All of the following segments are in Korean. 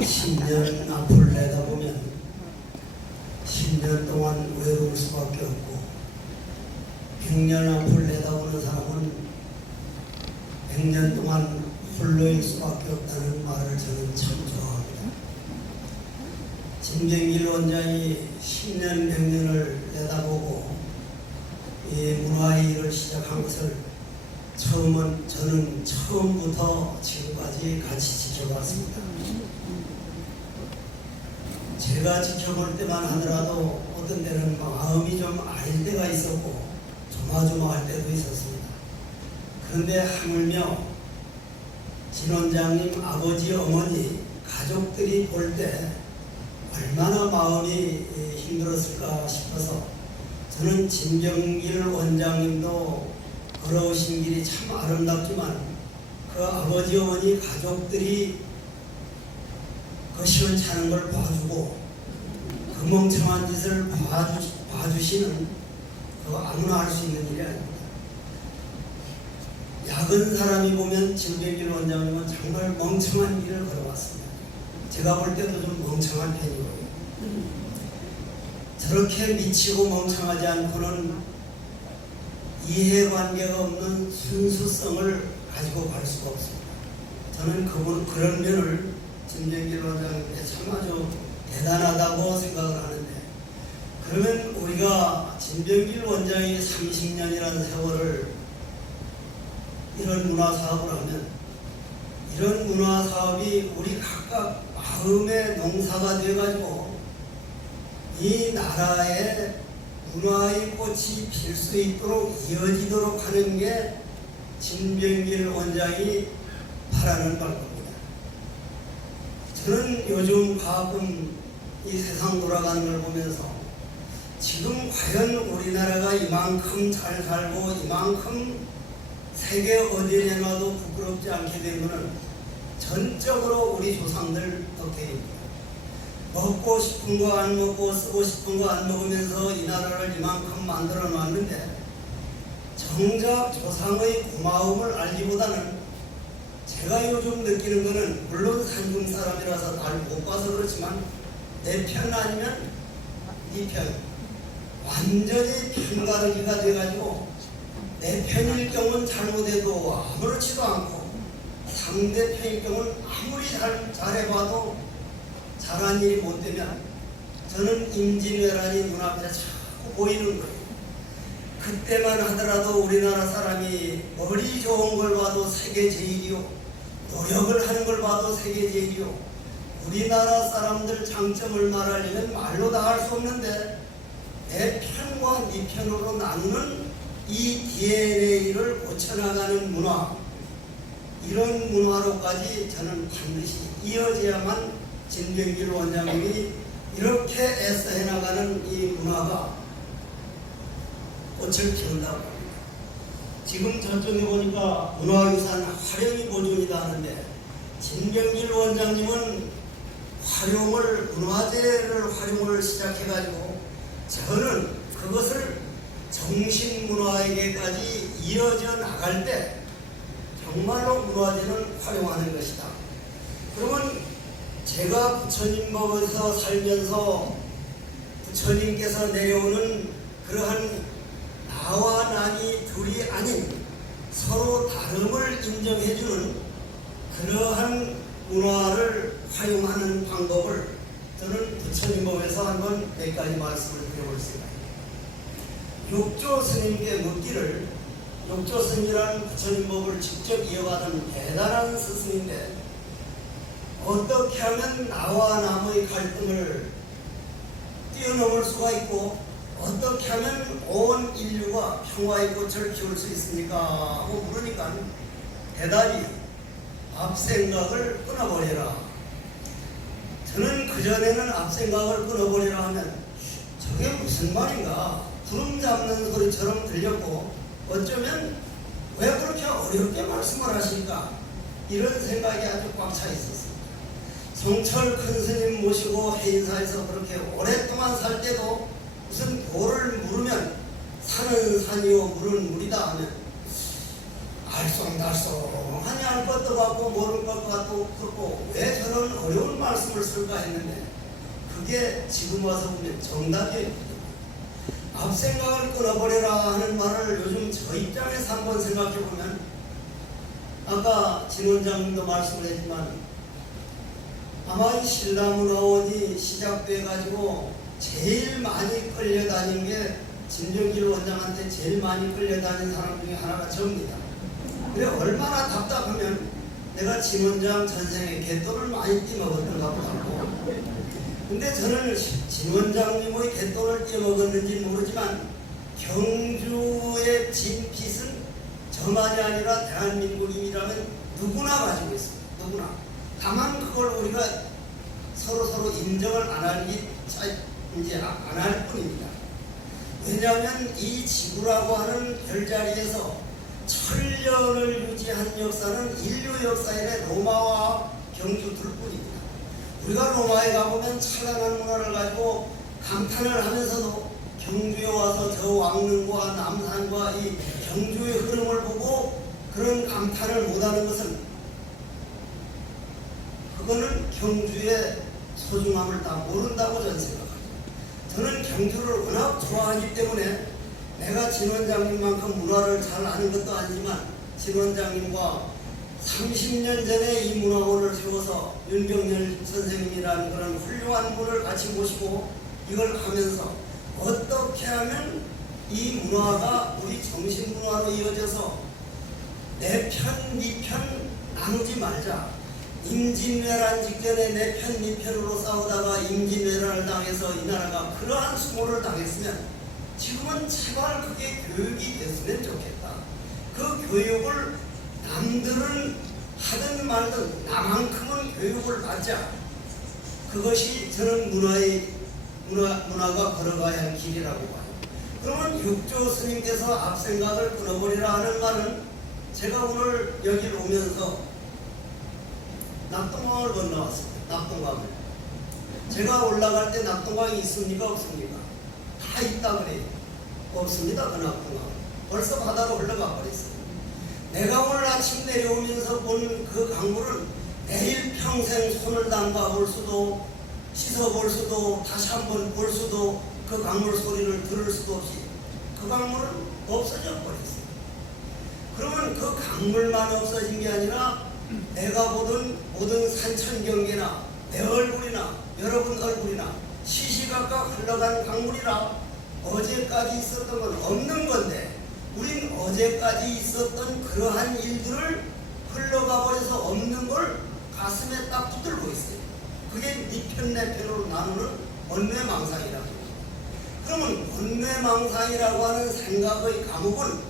10년 앞을 내다보면 10년 동안 외로울 수밖에 없고 100년 앞을 내다보는 사람은 100년 동안 홀로일 수밖에 없다는 말을 저는 참 좋아합니다. 진경길 원장이 10년, 100년을 내다보고 이 문화의 일을 시작한 것을 저는 처음부터 지금까지 같이 지켜봤습니다. 제가 지켜볼 때만 하더라도 어떤 때는 마음이 좀 아릴 때가 있었고 조마조마할 때도 있었습니다. 그런데 하물며 진 원장님 아버지, 어머니, 가족들이 볼 때 얼마나 마음이 힘들었을까 싶어서 저는 진경길 원장님도 걸어오신 길이 참 아름답지만 그 아버지, 어머니, 가족들이 그 시원찮은 걸 봐주고 그 멍청한 짓을 봐주시는 그거 아무나 할 수 있는 일이 아닙니다. 약은 사람이 보면 진경길 원장님은 정말 멍청한 길을 걸어왔습니다. 제가 볼 때도 좀 멍청한 편이고요. 저렇게 미치고 멍청하지 않고는 이해관계가 없는 순수성을 가지고 갈 수가 없습니다. 저는 그런 면을 진경길 원장님께 참 아주 대단하다고 생각을 하는데, 그러면 우리가 진경길 원장이 30년이라는 세월을 이런 문화사업을 하면 이런 문화사업이 우리 각각 마음의 농사가 되어가지고 이 나라의 문화의 꽃이 필 수 있도록 이어지도록 하는 게 진경길 원장이 바라는 바입니다. 저는 요즘 가끔 이 세상 돌아가는 걸 보면서 지금 과연 우리나라가 이만큼 잘 살고 이만큼 세계 어디에 내놔도 부끄럽지 않게 된 것은 전적으로 우리 조상들 덕택입니다. 먹고 싶은 거 안 먹고 쓰고 싶은 거 안 먹으면서 이 나라를 이만큼 만들어 놨는데 정작 조상의 고마움을 알기보다는 제가 요즘 느끼는 거는 물론 산중 사람이라서 날 못 봐서 그렇지만 내 편 아니면 네 편, 완전히 편가르기가 돼가지고 내 편일 경우는 잘못해도 아무렇지도 않고 상대편일 경우는 아무리 잘해봐도 잘한 일이 못 되면 저는 임진왜란이 눈앞에 자꾸 보이는 거예요. 그때만 하더라도 우리나라 사람이 머리 좋은 걸 봐도 세계 제일이요, 노력을 하는 걸 봐도 세계 제일이요, 우리나라 사람들 장점을 말하려면 말로 다 할 수 없는데 내 편과 네 편으로 나누는 이 DNA를 고쳐나가는 문화, 이런 문화로까지 저는 반드시 이어져야만 진경길 원장님이 이렇게 애써 해나가는 이 문화가 꽃을 피운다고 합니다. 지금 저쪽에 보니까 문화유산 활용이 보존이다 하는데 진경길 원장님은 문화재를 활용을 시작해가지고 저는 그것을 정신문화에게까지 이어져 나갈 때 정말로 문화재는 활용하는 것이다. 그러면 제가 부처님 법에서 살면서 부처님께서 내려오는 그러한 나와 남이 둘이 아닌 서로 다름을 인정해주는 그러한 문화를 활용하는 방법을 저는 부처님 법에서 한번 몇 가지 말씀을 드려볼 생각입니다. 육조 스님께 묻기를, 육조 스님이라는 부처님 법을 직접 이어가는 대단한 스승인데 어떻게 하면 나와 남의 갈등을 뛰어넘을 수가 있고 어떻게 하면 온 인류가 평화의 꽃을 피울 수 있습니까? 하고 물으니까 대답이 앞생각을 끊어버리라. 저는 그전에는 앞생각을 끊어버리라 하면 저게 무슨 말인가 구름 잡는 소리처럼 들렸고 어쩌면 왜 그렇게 어렵게 말씀을 하실까 이런 생각이 아주 꽉 차 있었습니다. 성철 큰 스님 모시고 해인사에서 그렇게 오랫동안 살 때도 무슨 돌을 물으면 산은 산이요 물은 물이다 하면 알쏭달쏭하니 알 것도 같고 모를 것도 같고 그렇고 왜 저런 어려운 말씀을 쓸까 했는데 그게 지금 와서 보면 정답이에요. 앞생각을 끊어버려라 하는 말을 요즘 저 입장에서 한번 생각해 보면, 아까 진 원장님도 말씀을 했지만 아마 이 신라문화원이 시작돼 가지고 제일 많이 끌려다닌 게 진정길 원장한테 제일 많이 끌려다닌 사람 중에 하나가 저입니다. 그래 얼마나 답답하면 내가 진 원장 전생에 개똥을 많이 띠먹었던가 보다고. 근데 저는 진 원장님의 개똥을 띠먹었는지 모르지만 경주의 진핏은 저만이 아니라 대한민국인이라면 누구나 가지고 있습니다. 누구나. 다만 그걸 우리가 서로 인정을 안 할 뿐입니다. 왜냐하면 이 지구라고 하는 별자리에서 천년을 유지한 역사는 인류 역사에 로마와 경주 둘뿐입니다. 우리가 로마에 가보면 찬란한 문화를 가지고 감탄을 하면서도 경주에 와서 저 왕릉과 남산과 이 경주의 흐름을 보고 그런 감탄을 못하는 것은, 그거는 경주의 소중함을 다 모른다고 저는 생각합니다. 저는 경주를 워낙 좋아하기 때문에 내가 진 원장님만큼 문화를 잘 아는 것도 아니지만 진 원장님과 30년 전에 이 문화원을 세워서 윤경열 선생님이라는 그런 훌륭한 분을 같이 모시고 이걸 하면서 어떻게 하면 이 문화가 우리 정신문화로 이어져서 내 편, 네 편 나누지 말자. 임진왜란 직전에 내 편, 네 편으로 싸우다가 임진왜란을 당해서 이 나라가 그러한 수모를 당했으면 지금은 제발 그게 교육이 됐으면 좋겠다. 그 교육을 남들은 하든 말든 나만큼은 교육을 받자. 그것이 저는 문화가 걸어가야 할 길이라고 봐요. 그러면 육조 스님께서 앞생각을 끊어버리라 하는 말은, 제가 오늘 여기를 오면서 낙동강을 건너왔습니다. 낙동강을. 제가 올라갈 때 낙동강이 있습니까? 없습니까? 다 있다 그래요. 없습니다. 그 낙동강. 벌써 바다로 흘러가 버렸어요. 내가 오늘 아침 내려오면서 본 그 강물은 내일 평생 손을 담가 볼 수도, 씻어 볼 수도, 다시 한번 볼 수도, 그 강물 소리를 들을 수도 없이 그 강물은 없어져 버렸어요. 그러면 그 강물만 없어진 게 아니라 내가 보던 모든 산천경계나 내 얼굴이나 여러분 얼굴이나 시시각각 흘러간 강물이라 어제까지 있었던 건 없는 건데, 우린 어제까지 있었던 그러한 일들을 흘러가 버려서 없는 걸 가슴에 딱 붙들고 있어요. 그게 네 편 내 편으로 나누는 원뇌망상이라고 합니다. 그러면 원뇌망상이라고 하는 생각의 감옥은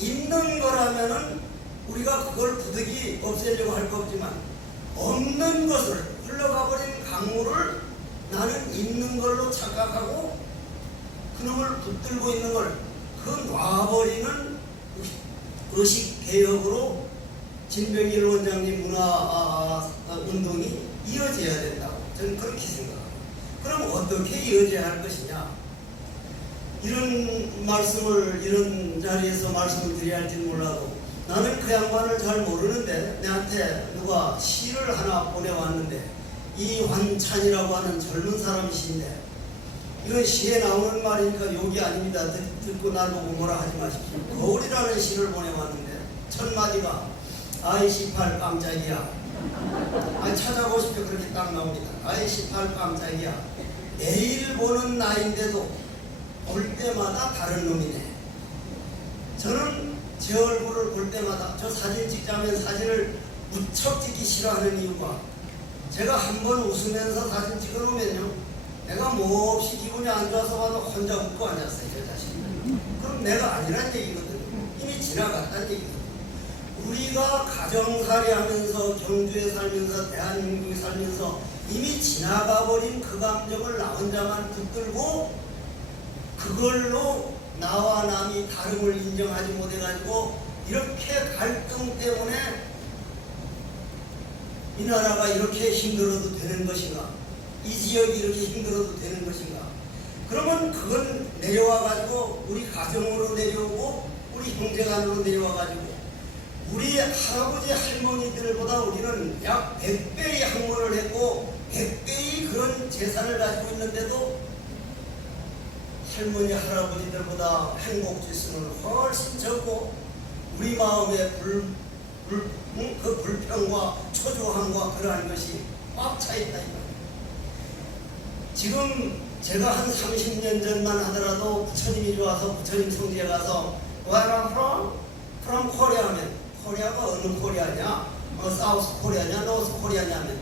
있는 거라면은 우리가 그걸 부득이 없애려고 할 거 없지만, 없는 것을, 흘러가 버린 강물을 나는 있는 걸로 착각하고 그놈을 붙들고 있는 걸 그 놔버리는 의식개혁으로 진병일 원장님 문화 운동이 이어져야 된다고 저는 그렇게 생각합니다. 그럼 어떻게 이어져야 할 것이냐? 이런 말씀을 이런 자리에서 말씀을 드려야 할지는 몰라도 나는 그 양반을 잘 모르는데 내한테 누가 시를 하나 보내왔는데, 이환찬이라고 하는 젊은 사람이신데, 이건 시에 나오는 말이니까 욕이 아닙니다. 듣고 날 보고 뭐라 하지 마십시오. 거울이라는 시를 보내왔는데 첫 마디가 아이 18 깜짝이야. 찾아보십시오. 그렇게 딱 나옵니다. 아이 18 깜짝이야. 매일 보는 나인데도 볼 때마다 다른 놈이네. 저는 제 얼굴을 볼 때마다 저 사진 찍자면 사진을 무척 찍기 싫어하는 이유가, 제가 한번 웃으면서 사진 찍어놓으면요, 내가 몹시 기분이 안 좋아서 와도 혼자 웃고 앉았어요. 제 자신. 그럼 내가 아니란 얘기거든요. 이미 지나갔다는 얘기거든요. 우리가 가정살이 하면서, 경주에 살면서, 대한민국에 살면서 이미 지나가버린 그 감정을 나 혼자만 붙들고 그걸로 나와 남이 다름을 인정하지 못해가지고 이렇게 갈등 때문에 이 나라가 이렇게 힘들어도 되는 것인가? 이 지역이 이렇게 힘들어도 되는 것인가? 그러면 그건 내려와가지고 우리 가정으로 내려오고 우리 형제간으로 내려와가지고 우리 할아버지 할머니들보다 우리는 약 100배의 학문을 했고 100배의 그런 재산을 가지고 있는데도 할머니 할아버지들보다 행복지수는 훨씬 적고 우리 마음의 그 불평과 초조함과 그러한 것이 꽉 차 있다. 지금 제가 한 30년 전만 하더라도 부처님이 좋아서 부처님 성지에 가서 Where are from? From Korea 하면 코리아가 어느 코리아냐? 사우스 코리아냐? 노스 코리아냐면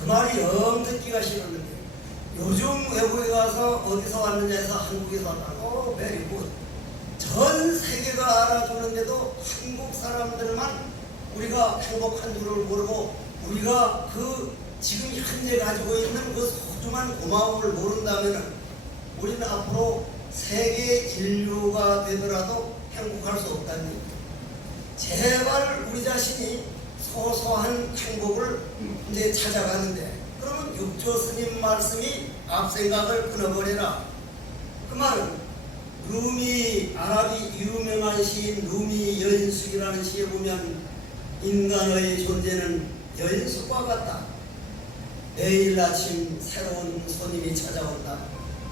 그 말이 영 듣기가 싫었는데 요즘 외국에 가서 어디서 왔느냐 해서 한국에서 왔다고 very good. 전 세계가 알아주는데도 한국 사람들만 우리가 행복한 줄을 모르고 우리가 그 지금 현재 가지고 있는 그 소중한 고마움을 모른다면 우리는 앞으로 세계 인류가 되더라도 행복할 수 없다는 얘기입니다. 제발 우리 자신이 소소한 행복을 이제 찾아가는데 그러면 육조 스님 말씀이 앞생각을 끊어버려라. 그 말은 아랍이 유명한 시인 루미 여인숙이라는 시에 보면 인간의 존재는 여인숙과 같다. 매일 아침 새로운 손님이 찾아온다.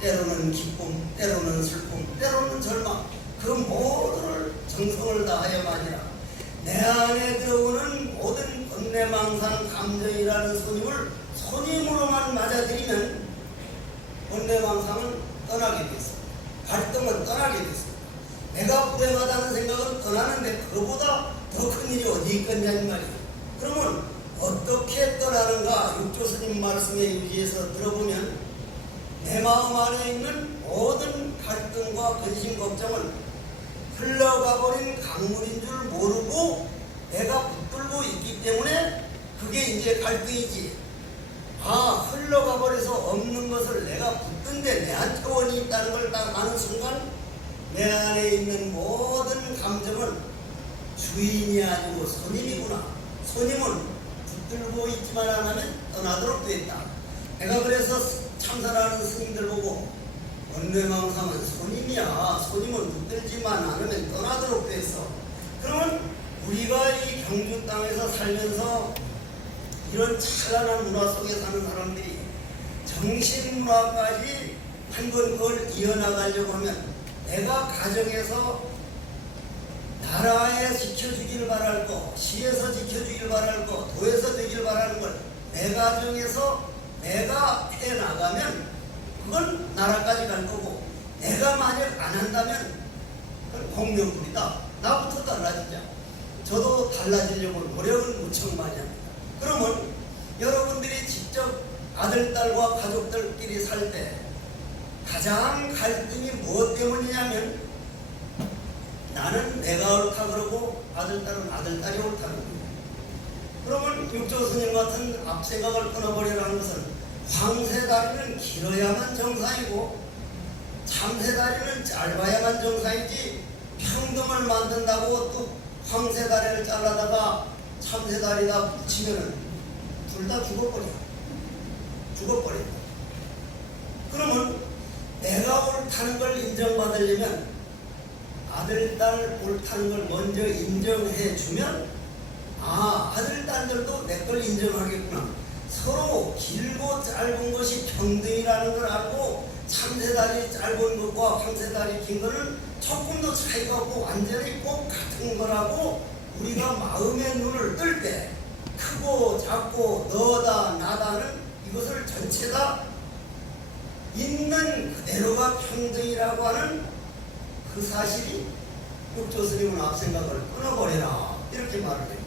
때로는 기쁨, 때로는 슬픔, 때로는 절망. 그 모두를 정성을 다하여만이라. 내 안에 들어오는 모든 번뇌망상 감정이라는 손님을 손님으로만 맞아들이면 번뇌망상은 떠나게 됐습니다. 갈등은 떠나게 됐습니다. 내가 불행하다는 생각은 떠나는데 그보다 더 큰 일이 어디 있겠냐는 말이에요. 그러면 어떻게 떠나는가? 육조 스님 말씀에 의해서 들어보면 내 마음 안에 있는 모든 갈등과 근심 걱정은 흘러가버린 강물인 줄 모르고 내가 붙들고 있기 때문에 그게 이제 갈등이지. 흘러가버려서 없는 것을 내가 붙든데 내한테 원이 있다는 걸 딱 아는 순간 내 안에 있는 모든 감정은 주인이 아니고 손님이구나. 손님은 붙들고 있지만 안 하면 떠나도록 되어 있다. 내가 그래서 참선하는 스님들 보고 번뇌망상은 손님이야. 손님은 붙들지만 않으면 떠나도록 되어 있어. 그러면 우리가 이 경주 땅에서 살면서 이런 찬란한 문화 속에 사는 사람들이 정신문화까지 한번 그걸 이어나가려고 하면 내가 가정에서 나라에 지켜주길 바랄 거, 시에서 지켜주길 바랄 거, 도에서 되길 바라는 걸 내 가정에서 내가 해나가면 그건 나라까지 갈 거고 내가 만약 안 한다면 그건 공명불이다. 나부터 달라지자. 저도 달라지려고 노력은 무척 많이 합니다. 그러면 여러분들이 직접 아들, 딸과 가족들끼리 살 때 가장 갈등이 무엇 때문이냐면 나는 내가 옳다 그러고 아들, 딸은 아들, 딸이 옳다 그러고 그러면 육조 스님 같은 앞생각을 끊어버리라는 것은 황새다리는 길어야만 정상이고 참새다리는 짧아야만 정상이지 평등을 만든다고 또 황새다리를 잘라다가 참새다리다 붙이면은 둘 다 죽어버려. 그러면 내가 옳다는 걸 인정받으려면 아들, 딸 옳다는 걸 먼저 인정해 주면 아들, 딸들도 내 걸 인정하겠구나. 서로 길고 짧은 것이 평등이라는 걸 알고 참새다리 짧은 것과 황새다리 긴 거는 조금도 차이가 없고 완전히 꼭 같은 거라고 우리가 마음의 눈을 뜰 때 크고 작고 너다 나다는 이것을 전체 다 있는 그대로가 평등이라고 하는 그 사실이 육조 스님은 앞생각을 끊어버려라 이렇게 말을 합니다.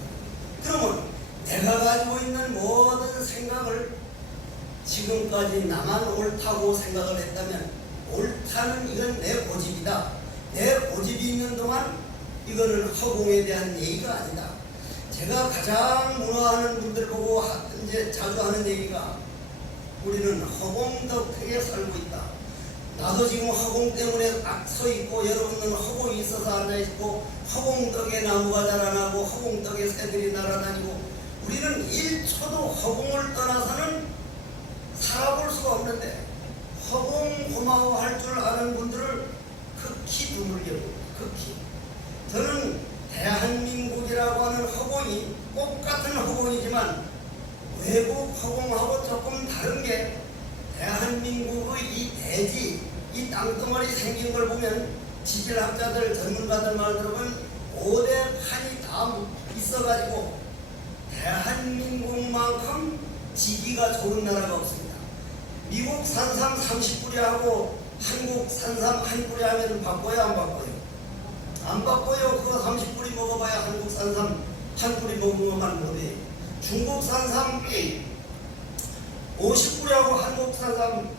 그러면 내가 가지고 있는 모든 생각을 지금까지 나만 옳다고 생각을 했다면 옳다는 이건 내 고집이다. 내 고집이 있는 동안 이거는 허공에 대한 얘기가 아니다. 제가 가장 문화하는 분들 보고 이제 자주 하는 얘기가 우리는 허공덕택에 살고 있다. 나도 지금 허공 때문에 서 있고 여러분은 허공이 있어서 앉아 있고 허공덕에 나무가 자라나고 허공덕에 새들이 날아다니고 우리는 1초도 허공을 떠나서는 살아볼 수가 없는데 허공 고마워할 줄 아는 분들을 극히 드물게 봅니다. 극히. 저는 대한민국 대한민국이라고 하는 허공이 똑같은 허공이지만 외국 허공하고 조금 다른 게 대한민국의 이 대지, 이 땅덩어리 생긴 걸 보면 지질학자들, 전문가들 말 들어보면 5대 판이 다 있어가지고 대한민국만큼 지기가 좋은 나라가 없습니다. 미국 산삼 30뿌리하고 한국 산삼 한 뿌리 하면 바꿔요, 안 바꿔요? 안 바꿔요. 그거 30뿌리 먹어봐야 한국 산삼 한 뿌리 먹으면 못해. 중국 산삼 50뿌리하고 한국 산삼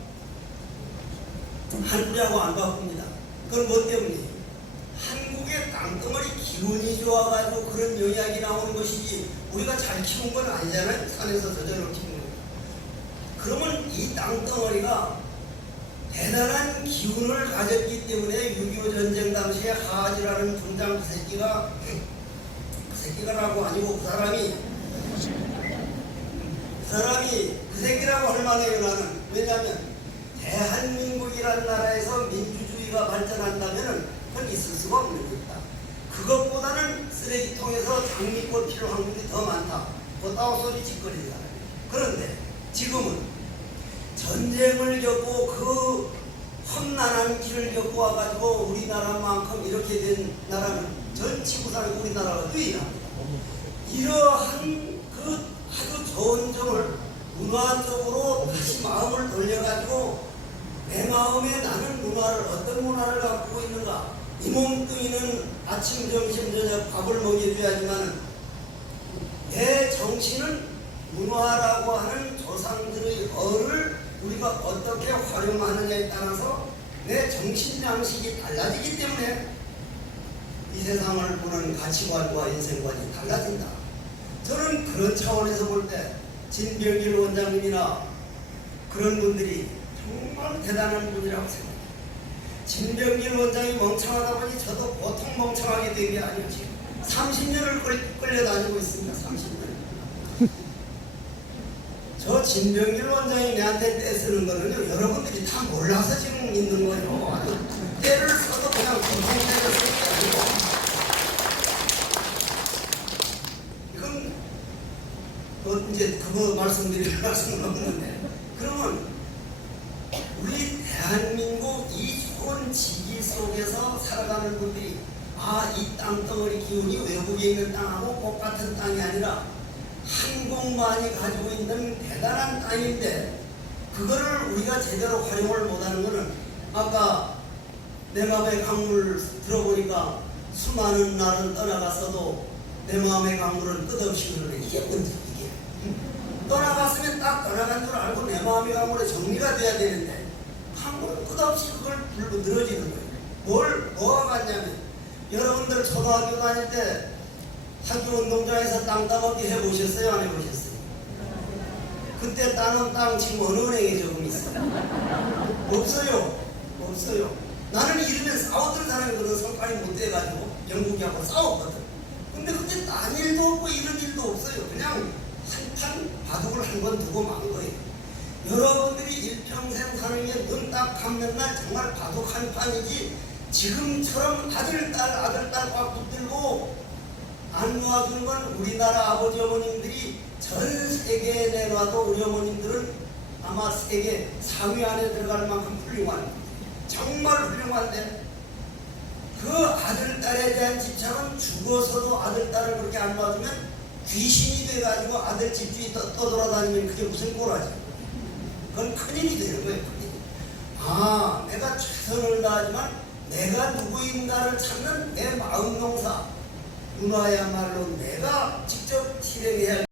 한 뿌리하고 안 바꿉니다. 그건 뭐 때문에? 한국의 땅덩어리 기운이 좋아가지고 그런 영향이 나오는 것이지 우리가 잘 키운 건 아니잖아요. 산에서 저절로 키운 거. 그러면 이 땅덩어리가 대단한 기운을 가졌기 때문에 6.25 전쟁 당시에 하하지라는 군장 그 새끼가라고 아니고 그 사람이 그 새끼라고 할 만해요. 나는. 왜냐하면 대한민국이라는 나라에서 민주주의가 발전한다면 그건 있을 수가 없는 겁니다. 그것보다는 쓰레기통에서 장미꽃 필요 확률이 더 많다. 그따위 소리 짓거리잖아요. 그런데 지금은 전쟁을 겪고 그 험난한 길을 겪고 와가지고 우리나라만큼 이렇게 된 나라는 전 지구상에 우리나라가 유일합니다. 이러한 그 아주 좋은 점을 문화적으로 다시 마음을 돌려가지고 내 마음에 나는 문화를 어떤 문화를 갖고 있는가. 이 몸뚱이는 아침 점심 저녁 밥을 먹여줘야지만 내 정신은 문화라고 하는 조상들의 어를 우리가 어떻게 활용하느냐에 따라서 내 정신 양식이 달라지기 때문에 이 세상을 보는 가치관과 인생관이 달라진다. 저는 그런 차원에서 볼 때 진병길 원장님이나 그런 분들이 정말 대단한 분이라고 생각합니다. 진병길 원장이 멍청하다 보니 저도 보통 멍청하게 된 게 아니지. 30년을 끌려다니고 있습니다. 30년. 저 진병길 원장이 내한테 떼쓰는 거는요, 여러분들이 다 몰라서 지금 있는 거예요. 때를 써도 그냥 보통 때를 쓰는 게 아니고. 이건 이제 그거 말씀드릴 말씀은 없는데, 그러면 우리 대한민국 이 좋은 지기 속에서 살아가는 분들이 이 땅덩어리 기운이 외국에 있는 땅하고 똑같은 땅이 아니라 한국만이 가지고 있는 대단한 땅인데 그거를 우리가 제대로 활용을 못하는 것은 아까 내 마음의 강물 들어보니까 수많은 날은 떠나갔어도 내 마음의 강물은 끝없이 흐르네. 이게 뭔지 이게 떠나갔으면 딱 떠나간 줄 알고 내 마음의 강물에 정리가 돼야 되는데 강물은 끝없이 그걸 불고 늘어지는 거예요. 뭐가 같냐면 여러분들 초등학교 다닐 때 학교 운동장에서 땅 따먹기 해보셨어요? 안 해보셨어요? 그때 따는 땅 지금 어느 은행에 조금 있어요? 없어요. 나는 이름에 싸웠던 사람이거든. 성깔이 못돼가지고 영국이하고 싸웠거든. 근데 그때 딴 일도 없고 이런 일도 없어요. 그냥 한판 바둑을 한 번 두고 만 거예요. 여러분들이 일평생 살면 눈 딱 감는 날 정말 바둑 한 판이지 지금처럼 아들, 딸 꽉 붙들고 안 놓아주는 건 우리나라 아버지 어머님들이 전 세계에 내놔도 우리 어머님들은 아마 세계 3위 안에 들어갈 만큼 훌륭한, 정말 훌륭한데 그 아들, 딸에 대한 집착은 죽어서도 아들, 딸을 그렇게 안 놔주면 귀신이 돼가지고 아들 집주위 떠돌아다니면 그게 무슨 꼴하지? 그건 큰일이 되는 거예요. 큰일. 내가 최선을 다하지만 내가 누구인가를 찾는 내 마음 농사, 문화야말로 내가 직접 실행해야